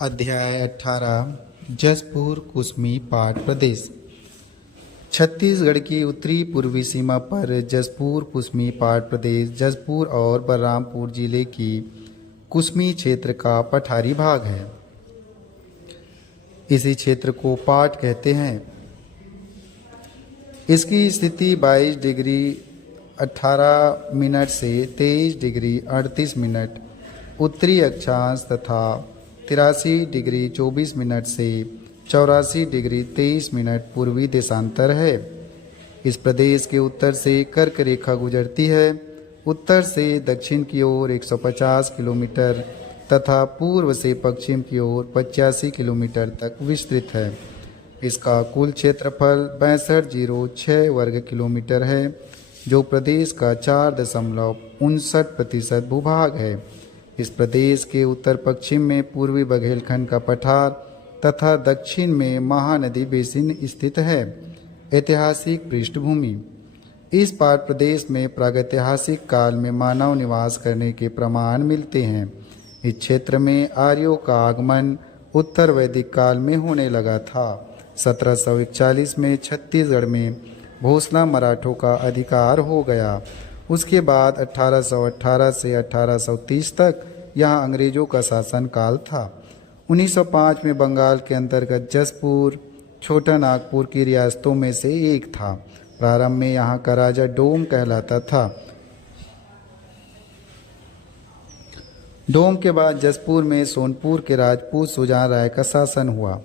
अध्याय 18 जसपुर कुसमी पाट प्रदेश। छत्तीसगढ़ की उत्तरी पूर्वी सीमा पर जसपुर कुसमी पाट प्रदेश जसपुर और बलरामपुर जिले की कुसमी क्षेत्र का पठारी भाग है। इसी क्षेत्र को पाट कहते हैं। इसकी स्थिति 22 डिग्री 18 मिनट से 23 डिग्री 38 मिनट उत्तरी अक्षांश तथा 83 डिग्री 24 मिनट से 84 डिग्री 23 मिनट पूर्वी देशांतर है। इस प्रदेश के उत्तर से कर्क रेखा गुजरती है। उत्तर से दक्षिण की ओर 150 किलोमीटर तथा पूर्व से पश्चिम की ओर 85 किलोमीटर तक विस्तृत है। इसका कुल क्षेत्रफल 6206 वर्ग किलोमीटर है, जो प्रदेश का 4.59% भूभाग है। इस प्रदेश के उत्तर पश्चिम में पूर्वी बघेलखंड का पठार तथा दक्षिण में महानदी बेसिन स्थित है। ऐतिहासिक पृष्ठभूमि। इस पाट प्रदेश में प्रागैतिहासिक काल में मानव निवास करने के प्रमाण मिलते हैं। इस क्षेत्र में आर्यों का आगमन उत्तर वैदिक काल में होने लगा था। 1741 में छत्तीसगढ़ में भोसला मराठों का अधिकार हो गया। उसके बाद 1818 से 1830 तक यहाँ अंग्रेजों का शासन काल था। 1905 में बंगाल के अंतर्गत जसपुर छोटा नागपुर की रियासतों में से एक था। प्रारंभ में यहाँ का राजा डोम कहलाता था। डोम के बाद जसपुर में सोनपुर के राजपूत सुजान राय का शासन हुआ।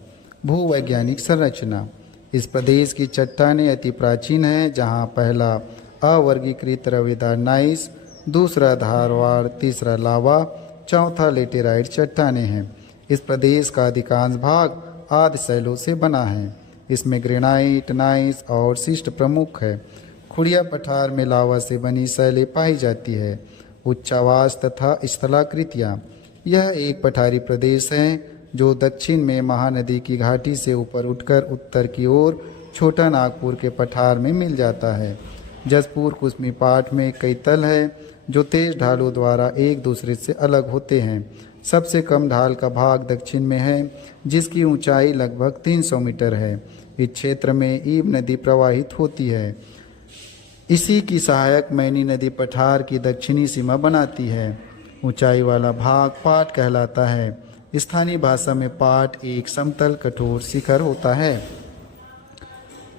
भूवैज्ञानिक संरचना। इस प्रदेश की चट्टानें अति प्राचीन हैं, जहाँ पहला अवर्गीकृत रवेदार नाइस, दूसरा धारवाड़, तीसरा लावा, चौथा लेटेराइट चट्टानें हैं। इस प्रदेश का अधिकांश भाग आदि शैलों से बना है। इसमें ग्रेनाइट, नाइस और शिष्ट प्रमुख है। खुड़िया पठार में लावा से बनी शैलें पाई जाती है। उच्चावास तथा स्थलाकृतियाँ। यह एक पठारी प्रदेश है जो दक्षिण में महानदी की घाटी से ऊपर उठकर उत्तर की ओर छोटा नागपुर के पठार में मिल जाता है। जसपुर कुसमी पाट में कई तल है जो तेज ढालों द्वारा एक दूसरे से अलग होते हैं। सबसे कम ढाल का भाग दक्षिण में है, जिसकी ऊंचाई लगभग 300 मीटर है। इस क्षेत्र में ईब नदी प्रवाहित होती है। इसी की सहायक मैनी नदी पठार की दक्षिणी सीमा बनाती है। ऊंचाई वाला भाग पाट कहलाता है। स्थानीय भाषा में पाट एक समतल कठोर शिखर होता है।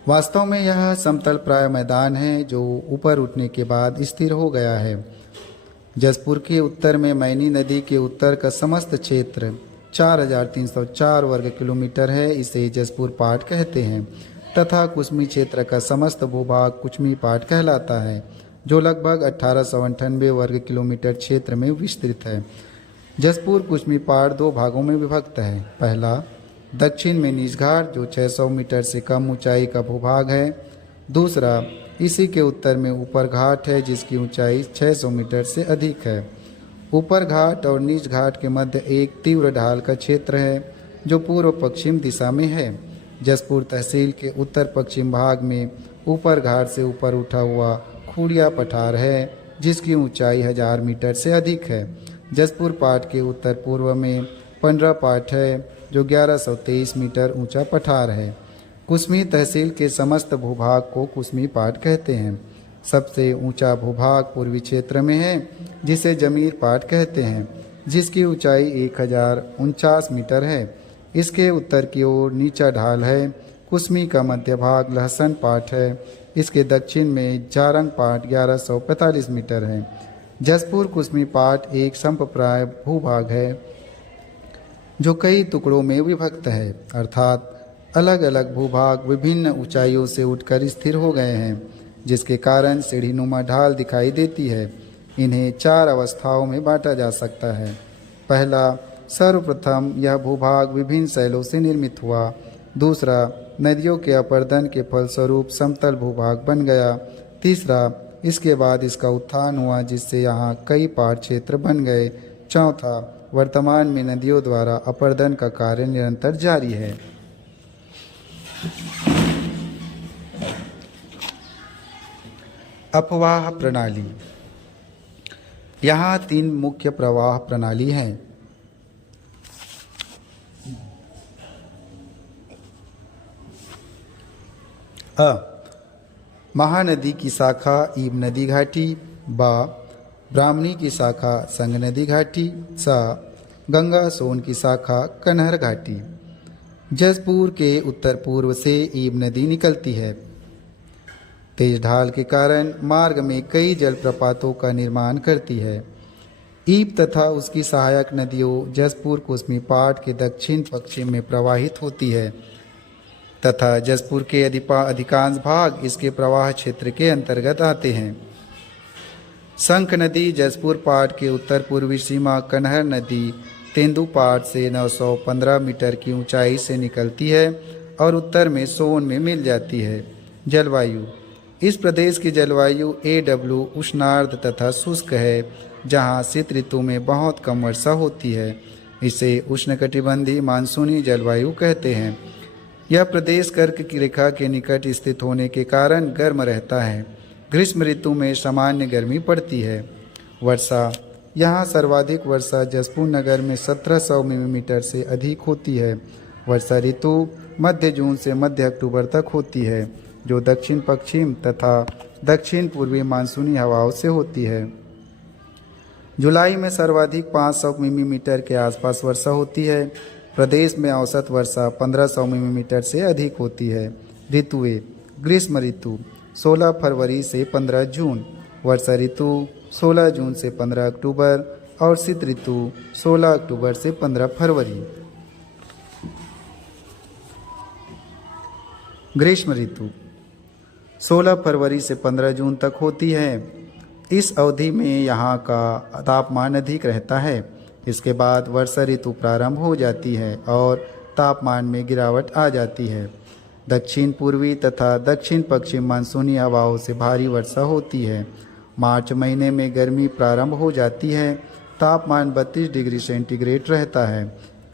वास्तव में यह समतल प्राय मैदान है जो ऊपर उठने के बाद स्थिर हो गया है। जसपुर के उत्तर में मैनी नदी के उत्तर का समस्त क्षेत्र 4304 वर्ग किलोमीटर है। इसे जसपुर पाट कहते हैं तथा कुसमी क्षेत्र का समस्त भूभाग कुसमी पाट कहलाता है, जो लगभग 1898 वर्ग किलोमीटर क्षेत्र में विस्तृत है। जसपुर कुसमी पाट दो भागों में विभक्त है। पहला दक्षिण में निजघाट, जो 600 मीटर से कम ऊंचाई का भूभाग है। दूसरा इसी के उत्तर में ऊपर घाट है, जिसकी ऊंचाई 600 मीटर से अधिक है। ऊपर घाट और नीच घाट के मध्य एक तीव्र ढाल का क्षेत्र है जो पूर्व पश्चिम दिशा में है। जसपुर तहसील के उत्तर पश्चिम भाग में ऊपर घाट से ऊपर उठा हुआ खुड़िया पठार है, जिसकी ऊंचाई 1000 मीटर से अधिक है। जसपुर पाट के उत्तर पूर्व में 15 पाट है, जो 1123 मीटर ऊंचा पठार है। कुसमी तहसील के समस्त भूभाग को कुसमी पाट कहते हैं। सबसे ऊंचा भूभाग पूर्वी क्षेत्र में है, जिसे जमीर पाट कहते हैं, जिसकी ऊंचाई 1049 मीटर है। इसके उत्तर की ओर नीचा ढाल है। कुसमी का मध्य भाग लहसन पाट है। इसके दक्षिण में जारंग पाट 1145 मीटर है। जसपुर कुसमी पाट एक संप्राय भूभाग है जो कई टुकड़ों में विभक्त है, अर्थात अलग अलग भूभाग विभिन्न ऊंचाइयों से उठकर स्थिर हो गए हैं, जिसके कारण सीढ़ीनुमा ढाल दिखाई देती है। इन्हें 4 अवस्थाओं में बांटा जा सकता है। पहला, सर्वप्रथम यह भूभाग विभिन्न शैलों से निर्मित हुआ। दूसरा, नदियों के अपर्दन के फलस्वरूप समतल भूभाग बन गया। तीसरा, इसके बाद इसका उत्थान हुआ, जिससे यहाँ कई पाट क्षेत्र बन गए। चौथा, वर्तमान में नदियों द्वारा अपर्दन का कार्य निरंतर जारी है। अपवाह प्रणाली। यहाँ 3 मुख्य प्रवाह प्रणाली हैं। अ महानदी की शाखा ईब नदी घाटी। बा ब्राह्मणी की शाखा संग नदी घाटी। सा गंगा सोन की शाखा कन्हर घाटी। जसपुर के उत्तर पूर्व से ईब नदी निकलती है। तेज ढाल के कारण मार्ग में कई जलप्रपातों का निर्माण करती है। ईब तथा उसकी सहायक नदियों जसपुर कुसमी पाट के दक्षिण पश्चिम में प्रवाहित होती है तथा जसपुर के अधिकांश भाग इसके प्रवाह क्षेत्र के अंतर्गत आते हैं। शंख नदी जसपुर पाट के उत्तर पूर्वी सीमा, कन्हर नदी तेंदुपाट से 915 मीटर की ऊंचाई से निकलती है और उत्तर में सोन में मिल जाती है। जलवायु इस प्रदेश की जलवायु AW उष्णार्ध तथा शुष्क है, जहां शीत ऋतु में बहुत कम वर्षा होती है। इसे उष्णकटिबंधीय मानसूनी जलवायु कहते हैं। यह प्रदेश कर्क की रेखा के निकट स्थित होने के कारण गर्म रहता है। ग्रीष्म ऋतु में सामान्य गर्मी पड़ती है। वर्षा यहाँ सर्वाधिक वर्षा जसपुर नगर में 1700 मिलीमीटर से अधिक होती है। वर्षा ऋतु मध्य जून से मध्य अक्टूबर तक होती है, जो दक्षिण पश्चिम तथा दक्षिण पूर्वी मानसूनी हवाओं से होती है। जुलाई में सर्वाधिक 500 मिलीमीटर के आसपास वर्षा होती है। प्रदेश में औसत वर्षा 1500 मिलीमीटर से अधिक होती है। ऋतुएं ग्रीष्म ऋतु 16 फरवरी से 15 जून, वर्षा ऋतु 16 जून से 15 अक्टूबर और शीत ऋतु 16 अक्टूबर से 15 फरवरी। ग्रीष्म ऋतु 16 फरवरी से 15 जून तक होती है। इस अवधि में यहाँ का तापमान अधिक रहता है। इसके बाद वर्षा ऋतु प्रारंभ हो जाती है और तापमान में गिरावट आ जाती है। दक्षिण पूर्वी तथा दक्षिण पश्चिम मानसूनी हवाओं से भारी वर्षा होती है। मार्च महीने में गर्मी प्रारंभ हो जाती है। तापमान 32 डिग्री सेंटीग्रेड रहता है।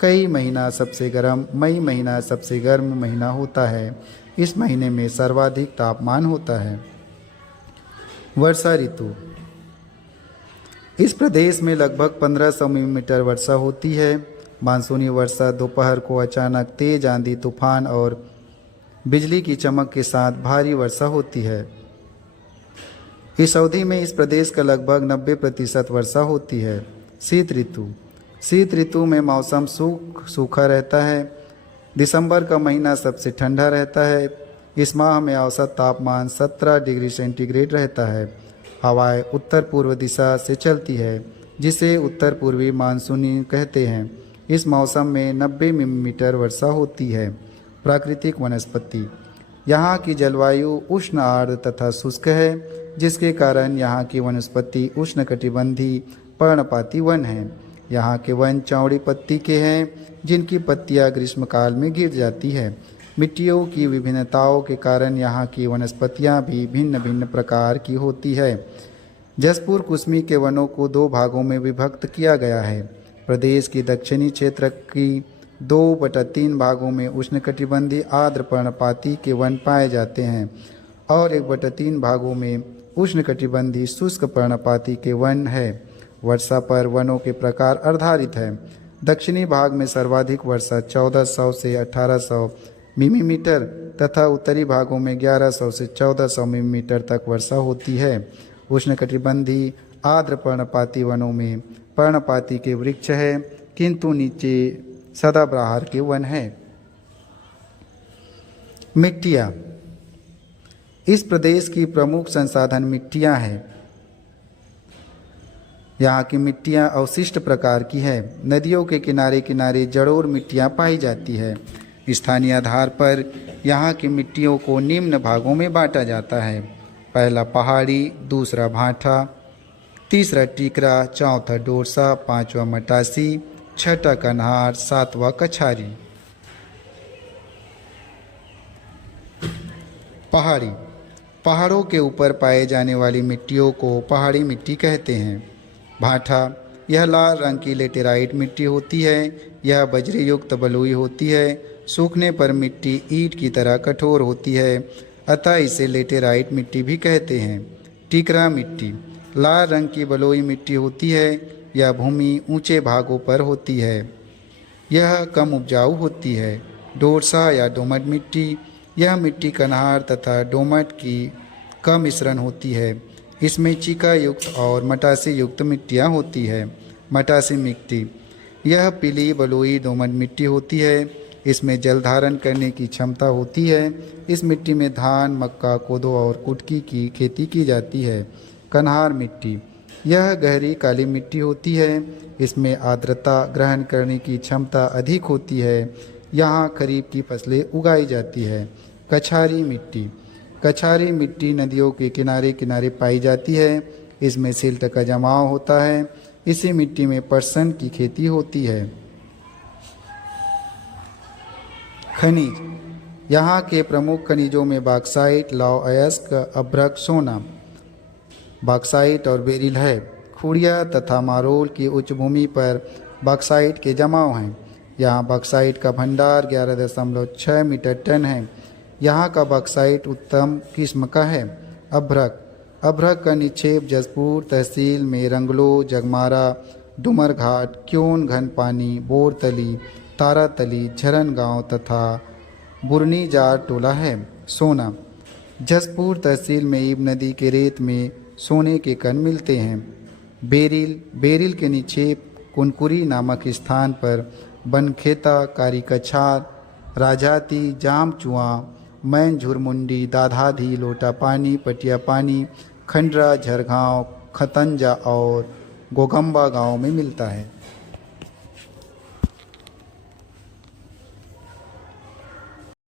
कई महीना सबसे गर्म मई महीना सबसे गर्म महीना होता है। इस महीने में सर्वाधिक तापमान होता है। वर्षा ऋतु इस प्रदेश में लगभग 1500 मिलीमीटर वर्षा होती है। मानसूनी वर्षा दोपहर को अचानक तेज आंधी तूफान और बिजली की चमक के साथ भारी वर्षा होती है। इस अवधि में इस प्रदेश का लगभग 90% वर्षा होती है। शीत ऋतु में मौसम सूखा रहता है। दिसंबर का महीना सबसे ठंडा रहता है। इस माह में औसत तापमान 17 डिग्री सेंटीग्रेड रहता है। हवाएं उत्तर पूर्व दिशा से चलती है, जिसे उत्तर पूर्वी मानसूनी कहते हैं। इस मौसम में 90 मिलीमीटर वर्षा होती है। प्राकृतिक वनस्पति यहाँ की जलवायु उष्ण आर्द्र तथा शुष्क है, जिसके कारण यहाँ की वनस्पति उष्णकटिबंधीय पर्णपाती वन है। यहाँ के वन चौड़ी पत्ती के हैं, जिनकी पत्तियाँ ग्रीष्मकाल में गिर जाती है। मिट्टियों की विभिन्नताओं के कारण यहाँ की वनस्पतियाँ भी भिन्न भिन्न प्रकार की होती है। जसपुर कुसमी के वनों को 2 भागों में विभक्त किया गया है। प्रदेश की दक्षिणी क्षेत्र की 2/3 भागों में उष्णकटिबंधीय आर्द्र पर्णपाती के वन पाए जाते हैं और 1/3 भागों में उष्णकटिबंधीय शुष्क पर्णपाती के वन है। वर्षा पर वनों के प्रकार आधारित है। दक्षिणी भाग में सर्वाधिक वर्षा 1400 से 1800 मिलीमीटर तथा उत्तरी भागों में 1100 से 1400 मिलीमीटर तक वर्षा होती है। उष्णकटिबंधीय आर्द्र पर्णपाती वनों में पर्णपाती के वृक्ष है, किंतु नीचे सदाबहार के वन है। मिट्टियाँ इस प्रदेश की प्रमुख संसाधन मिट्टियाँ हैं। यहाँ की मिट्टियाँ अवशिष्ट प्रकार की है। नदियों के किनारे किनारे जड़ोर मिट्टियाँ पाई जाती है। स्थानीय आधार पर यहाँ की मिट्टियों को निम्न भागों में बांटा जाता है। पहला पहाड़ी, दूसरा भाटा, तीसरा टीकरा, चौथा डोरसा, पांचवा मटासी, छठा कन्हार, सातवां कछारी। पहाड़ी पहाड़ों के ऊपर पाए जाने वाली मिट्टियों को पहाड़ी मिट्टी कहते हैं। भाटा यह लाल रंग की लेटेराइट मिट्टी होती है। यह बजरी युक्त बलुई होती है। सूखने पर मिट्टी ईंट की तरह कठोर होती है, अतः इसे लेटेराइट मिट्टी भी कहते हैं। टीकरा मिट्टी लाल रंग की बलुई मिट्टी होती है। यह भूमि ऊंचे भागों पर होती है। यह कम उपजाऊ होती है। डोरसा या दोमट मिट्टी यह मिट्टी कन्हार तथा डोमट की का मिश्रण होती है। इसमें चीका युक्त और मटासी युक्त मिट्टियाँ होती है। मटासी मिट्टी यह पीली बलुई दोमट मिट्टी होती है। इसमें जल धारण करने की क्षमता होती है। इस मिट्टी में धान, मक्का, कोदो और कुटकी की खेती की जाती है। कन्हार मिट्टी यह गहरी काली मिट्टी होती है। इसमें आर्द्रता ग्रहण करने की क्षमता अधिक होती है। यहाँ खरीफ की फसलें उगाई जाती है। कछारी मिट्टी कछारी मिट्टी नदियों के किनारे किनारे पाई जाती है। इसमें सिल्ट का जमाव होता है। इसी मिट्टी में परसन की खेती होती है। खनिज यहाँ के प्रमुख खनिजों में बॉक्साइट, लौह अयस्क, अभ्रक, सोना, बॉक्साइट और बेरिल है। खुड़िया तथा मारोल की उच्च भूमि पर बॉक्साइट के जमाव हैं। यहाँ बॉक्साइट का भंडार 11.6 मीटर टन है। यहाँ का बॉक्साइट उत्तम किस्म का है। अभ्रक का निक्षेप जसपुर तहसील में रंगलो, जगमारा, डुमरघाट, क्योन, घनपानी, बोरतली, तारातली, झरन गांव तथा बुरनीजार टोला है। सोना जसपुर तहसील में ईब नदी के रेत में सोने के कण मिलते हैं। बेरिल के निक्षेप कुनकुरी नामक स्थान पर बनखेता, कारीकछार, राजाती, जामचुआ, मैन झुरमुंडी, दाधाधी, लोटापानी, पटियापानी, खंडरा, झरगांव, खतंजा और गोगंबा गांव में मिलता है।